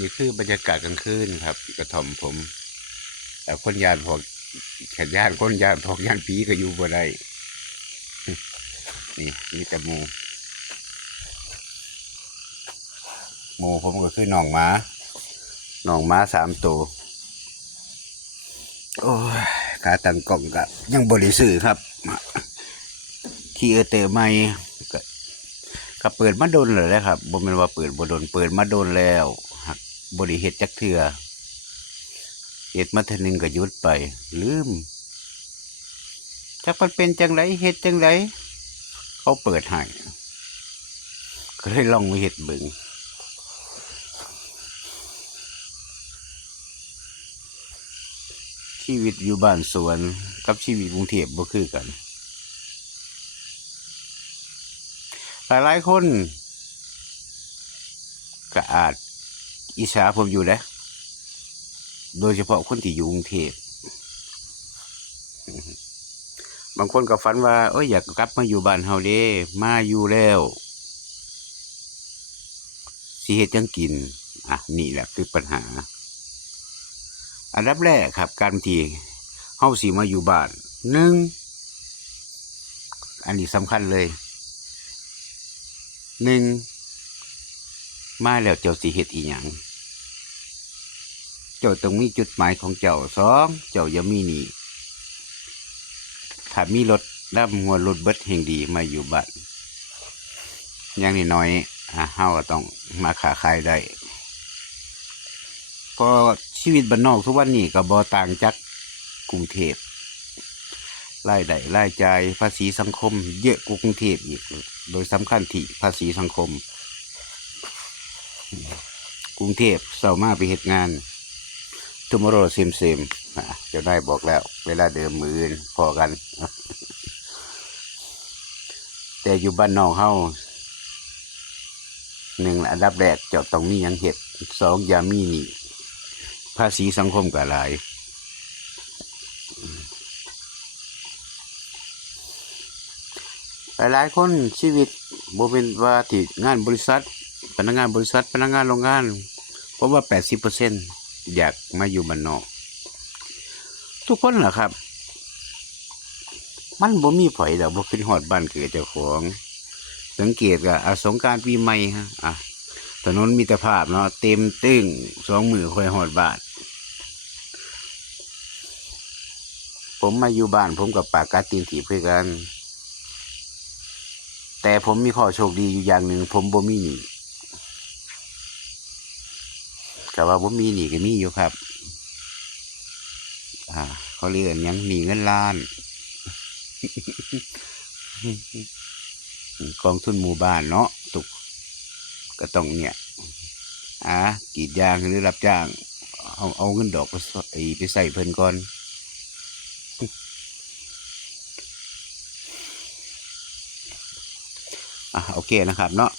นี่คือบรรยากาศกลางคืนครับกระท่อมผมแต่คนยานพวกแขนยานคนยานพวกยานผีก็อยู่บ่ได้นี่มีแต่หมูผมก็คือหนองม้า3 ตัวโอ้ยขาตั้งกล่องก็ยังบริสุทธิ์ครับขี่เตอร์ไม่ก็เปิดมาโดนเลยนะครับบ่แม่นว่าเปิดบ่โดนเปิดมาโดนแล้วหักบริเฮ็ดจักเทื่อเฮ็ดมาเทื่อนึงก็หยุดไปลืมจักมันเป็นจังไดเฮ็ดจังไดเขาเปิดให้ก็เลยลองมาเฮ็ดเบิ่งชีวิตอยู่บ้านสวนกับชีวิตกรุงเทพบ่คือกันหลายๆคนก็อาจอิจฉาผมอยู่นะโดยเฉพาะคนที่อยู่กรุงเทพบางคนก็ฝันว่าเอ้ยอยากกลับมาอยู่บ้านเฮาเด้มาอยู่แล้วสิเฮ็ดจังกินนี่แหละคือปัญหาอันดับแรกครับการที่เฮาสิมาอยู่บ้าน1อันนี้สำคัญเลย1มาแล้วเจ้าสิเฮ็ดอีหยังเจ้าต้องมีจุดหมายของเจ้า2เจ้าอย่ามีหนี้ถ้ามีรถน้ำหัวรถเบิดแห่งดีมาอยู่บ้านอย่างน้อยๆเฮาก็ต้องมาค้าขายได้เพราะชีวิตบ้านนอกทุกวันนี้ก็บ่ต่างจากกรุงเทพรายได้รายจ่ายภาษีสังคมเยอะกว่ากรุงเทพอีกโดยสำคัญที่ภาษีสังคมกรุงเทพเช้ามาไปเฮ็ดงาน tomorrow same เจ้าได้บอกแล้วเวลาเดิมมื้ออื่นพอกันแต่อยู่บ้านนอกเฮา1อันดับแรกเจ้าต้องมีหยังเฮ็ด2อย่ามีหนี้ภาษีสังคมก็หลายหลายคนชีวิตบ่เป็นว่าที่งานบริษัทพนักงานบริษัทพนักงานโรงงานผมว่า80%อยากมาอยู่บ้านนอกทุกคนล่ะครับมันบ่มีไผดอกบ่คิดฮอดบ้านเกิดเจ้าของสังเกตก็สงกรานต์ปีใหม่ฮะถนนมิตรภาพเนาะเต็มตึ้ง2 มื้อค่อยฮอดบ้านผมมาอยู่บ้านผมกับปากกัดตีนถีบคือกันแต่ผมมีข้อโชคดีอยู่อย่างหนึ่งผมบ่มีหนี้แต่ว่าผมมีหนี้ก็มีอยู่ครับเขาเรียกหยังหนี้เงินล้านกองทุนหมู่บ้านเนาะตุกก็ต้องเนี่ยกรีดยางหรือรับจ้างเอาเงินดอกไปใส่เพิ่นก่อนโอเคนะครับเนาะ